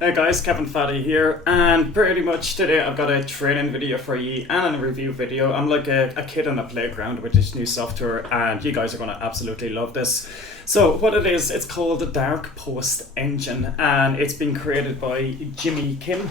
Hey guys, Kevin Faddy here, and pretty much today I've got a training video for you and a review video. I'm like a kid on a playground with this new software, and you guys are going to absolutely love this. So what it is, it's called the Dark Post Engine, and it's been created by Jimmy Kim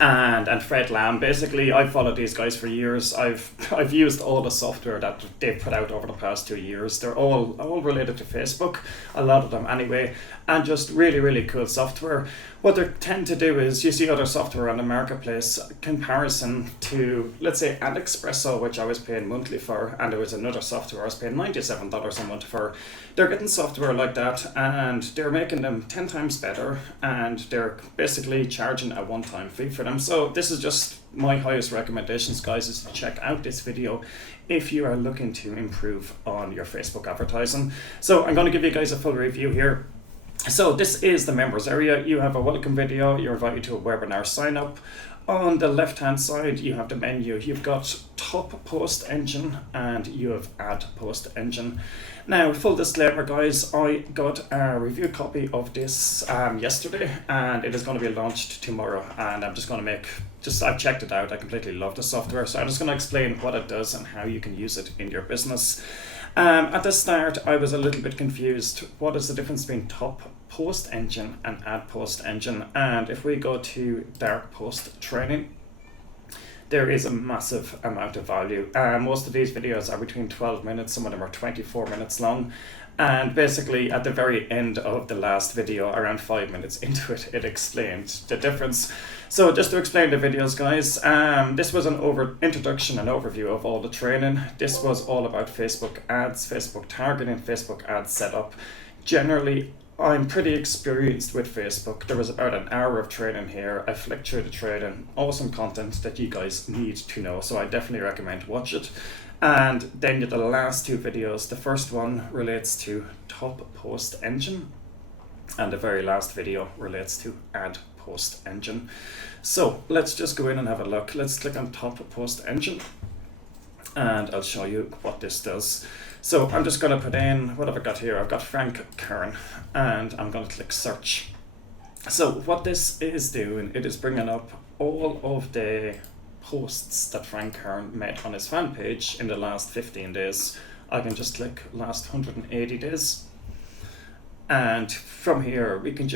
and Fred Lamb. Basically, I've followed these guys for years. I've used all the software that they've put out over the past 2 years. They're all related to Facebook, a lot of them anyway, and just really cool software. What they tend to do is you see other software on the marketplace comparison to, let's say, AdExpresso, which I was paying monthly for, and there was another software I was paying $97 a month for. They're getting software like that, and they're making them 10 times better, and they're basically charging a one-time fee for them. So this is just my highest recommendations, guys, is to check out this video if you are looking to improve on your Facebook advertising. So I'm going to give you guys a full review here. So this is the members area. You have a welcome video. You're invited to a webinar sign up. On the left hand side you have the menu. You've got top post engine and you have ad post engine. Now, full disclaimer guys, I got a review copy of this yesterday, and it is going to be launched tomorrow, and I'm just going to I've checked it out. I completely love the software, so I'm just going to explain what it does and how you can use it in your business. At the start, I was a little bit confused. What is the difference between top post engine and ad post engine? And if we go to dark post training, there is a massive amount of value. Most of these videos are between 12 minutes, some of them are 24 minutes long. And basically at the very end of the last video, around 5 minutes into it, it explained the difference. So just to explain the videos, guys, this was an introduction and overview of all the training. This was all about Facebook ads, Facebook targeting, Facebook ads setup. Generally, I'm pretty experienced with Facebook. There was about an hour of training here. I flicked through the training, awesome content that you guys need to know. So I definitely recommend watch it. And then the last two videos, the first one relates to top post engine, and the very last video relates to ad post engine. So let's just go in and have a look. Let's click on top post engine, and I'll show you what this does. So I'm just going to put in, what have I got here? I've got Frank Kern, and I'm going to click search. So what this is doing, it is bringing up all of the posts that Frank Kern made on his fan page in the last 15 days. I can just click last 180 days. And from here, we can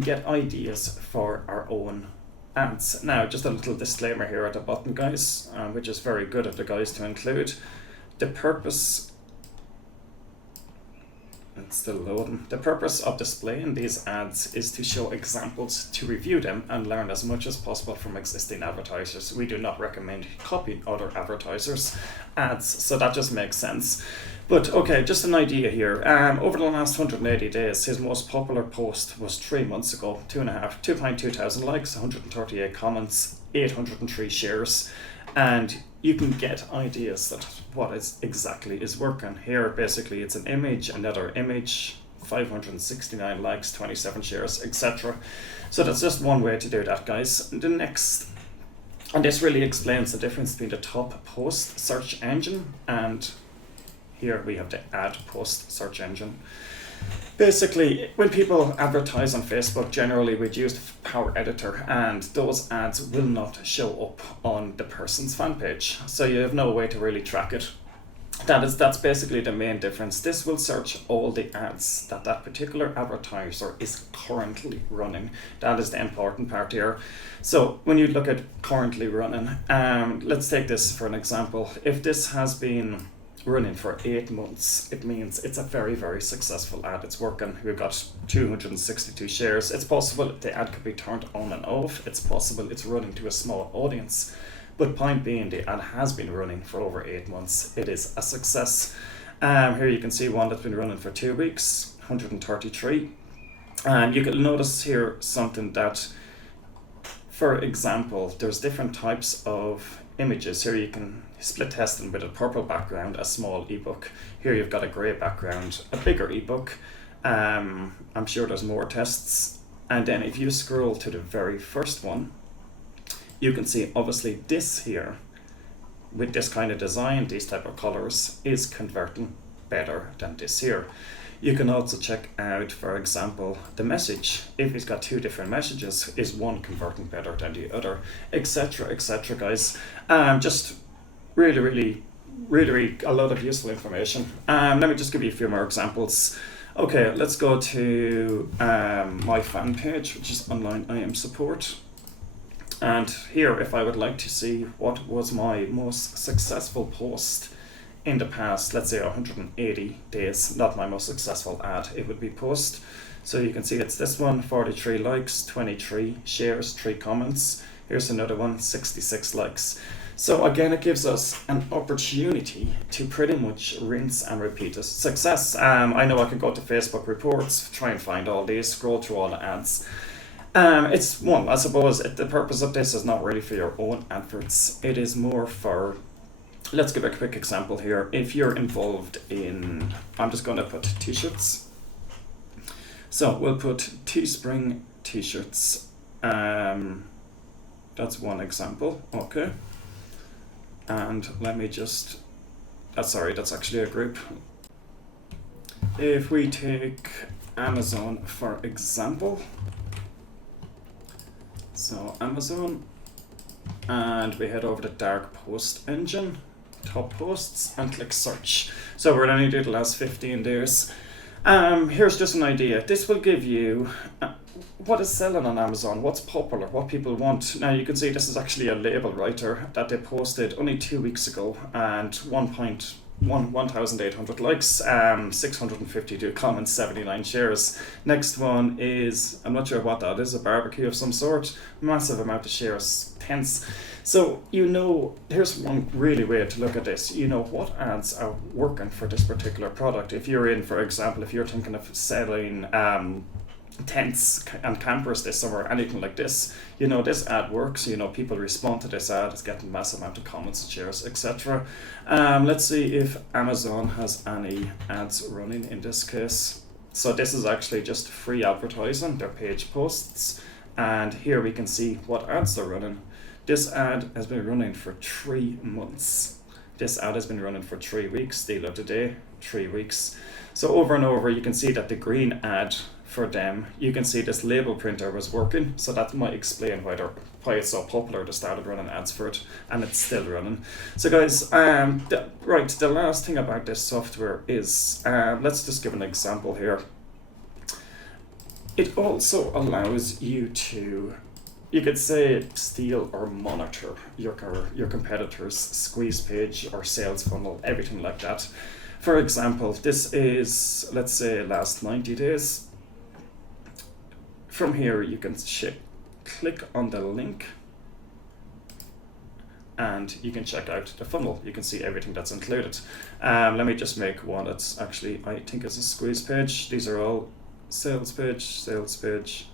get ideas for our own ads. Now, just a little disclaimer here at the bottom, guys, which is very good of the guys to include. The purpose It's still loading. The purpose of displaying these ads is to show examples, to review them, and learn as much as possible from existing advertisers. We do not recommend copying other advertisers' ads, so that just makes sense. But okay, just an idea here. Over the last 180 days, his most popular post was 3 months ago, 2.2 thousand likes, 138 comments, 803 shares, and you can get ideas that what exactly is working. Here, basically, it's an image, another image, 569 likes, 27 shares, etc. So that's just one way to do that, guys. The next, and this really explains the difference between the top post search engine and here we have the ad post search engine. Basically, when people advertise on Facebook, generally we'd use the Power Editor, and those ads will not show up on the person's fan page. So you have no way to really track it. That's basically the main difference. This will search all the ads that particular advertiser is currently running. That is the important part here. So when you look at currently running, let's take this for an example. If this has been running for 8 months, it means it's a very successful ad. It's working. We've got 262 shares. It's possible the ad could be turned on and off. It's possible it's running to a small audience. But point being, the ad has been running for over 8 months. It is a success. Here you can see one that's been running for 2 weeks, 133. And you can notice here something that, for example, there's different types of images. Here you can split test them with a purple background, a small ebook. Here you've got a grey background, a bigger ebook. I'm sure there's more tests. And then if you scroll to the very first one, you can see obviously this here, with this kind of design, these type of colors, is converting better than this here. You can also check out, for example, the message. If he's got two different messages, is one converting better than the other, etc., guys. Just really, really, really, really a lot of useful information. Let me just give you a few more examples. Okay, let's go to my fan page, which is Online IM Support. And here, if I would like to see what was my most successful post in the past, let's say 180 days, not my most successful ad, it would be post. So you can see it's this one, 43 likes, 23 shares, 3 comments. Here's another one, 66 likes. So again, it gives us an opportunity to pretty much rinse and repeat a success. I know I could go to Facebook reports, try and find all these, scroll through all the ads. It's one, I suppose the purpose of this is not really for your own adverts. It is more for, let's give a quick example here. If you're involved in, I'm just going to put t-shirts. So we'll put Teespring t-shirts. That's one example. Okay. And let me just, sorry, that's actually a group. If we take Amazon for example, so Amazon, and we head over to Dark Post Engine, top posts, and click search. So we're only do the last 15 days. Here's just an idea. This will give you what is selling on Amazon, what's popular, what people want. Now you can see this is actually a label writer that they posted only 2 weeks ago, and 1,800 likes, 652 comments, 79 shares. Next one is, I'm not sure what that is, a barbecue of some sort, massive amount of shares, tens. So here's one really way to look at this. You know what ads are working for this particular product. If you're in, for example, if you're thinking of selling tents and campers this summer, anything like this, this ad works, people respond to this ad, it's getting massive amount of comments and shares, etc. Let's see if Amazon has any ads running in this case. So this is actually just free advertising, their page posts, and here we can see what ads they're running. This ad has been running for 3 months. This ad has been running for 3 weeks, deal of the day, 3 weeks. So over and over you can see that the green ad for them, you can see this label printer was working, so that might explain why it's so popular. They started running ads for it, and it's still running. So guys, the last thing about this software is, let's just give an example here. It also allows you to, you could say, steal or monitor your competitors' squeeze page or sales funnel, everything like that. For example, this is, let's say, last 90 days. From here, you can click on the link and you can check out the funnel. You can see everything that's included. Let me just make one that's actually, I think it's a squeeze page. These are all sales page.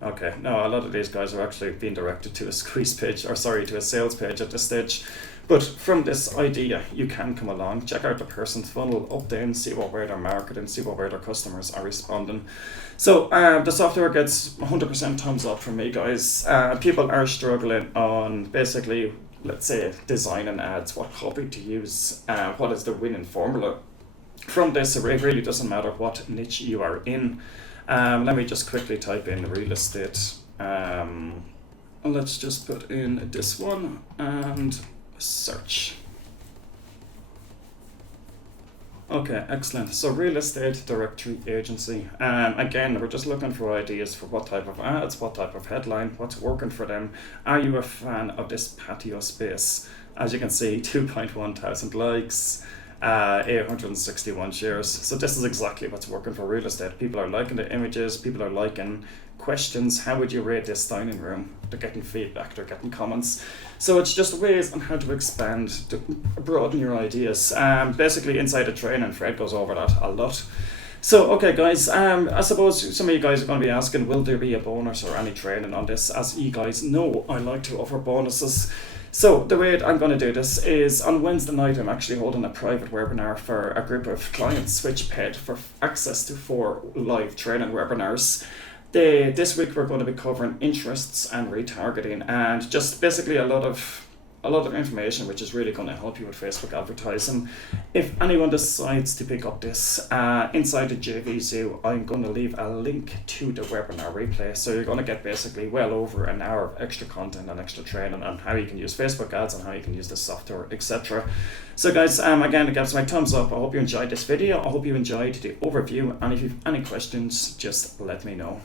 Okay, no, a lot of these guys are actually being directed to a squeeze page, or sorry, to a sales page at this stage. But from this idea, you can come along, check out the person's funnel, up there, see what way they're marketing, see what way their customers are responding. So the software gets 100% thumbs up from me, guys. People are struggling on basically, let's say, designing ads, what copy to use, what is the winning formula. From this, it really doesn't matter what niche you are in. Let me just quickly type in real estate. Let's just put in this one and search. Okay, excellent. So real estate directory agency. Again, we're just looking for ideas for what type of ads, what type of headline, what's working for them. Are you a fan of this patio space? As you can see, 2.1 thousand likes. 861 shares. So this is exactly what's working for real estate. People are liking the images, people are liking questions. How would you rate this dining room? They're getting feedback, they're getting comments. So it's just ways on how to expand, to broaden your ideas. Basically inside the training, Fred goes over that a lot. So, okay guys, I suppose some of you guys are going to be asking, will there be a bonus or any training on this? As you guys know, I like to offer bonuses. So the way I'm going to do this is on Wednesday night I'm actually holding a private webinar for a group of clients which paid for access to 4 live training webinars. This week we're going to be covering interests and retargeting, and just basically a lot of a lot of information which is really going to help you with Facebook advertising. If anyone decides to pick up this inside the JV Zoo, I'm going to leave a link to the webinar replay, so you're going to get basically well over an hour of extra content and extra training on how you can use Facebook ads and how you can use the software, etc. So guys, again, it gives my thumbs up. I hope you enjoyed this video. I hope you enjoyed the overview, and if you have any questions, just let me know.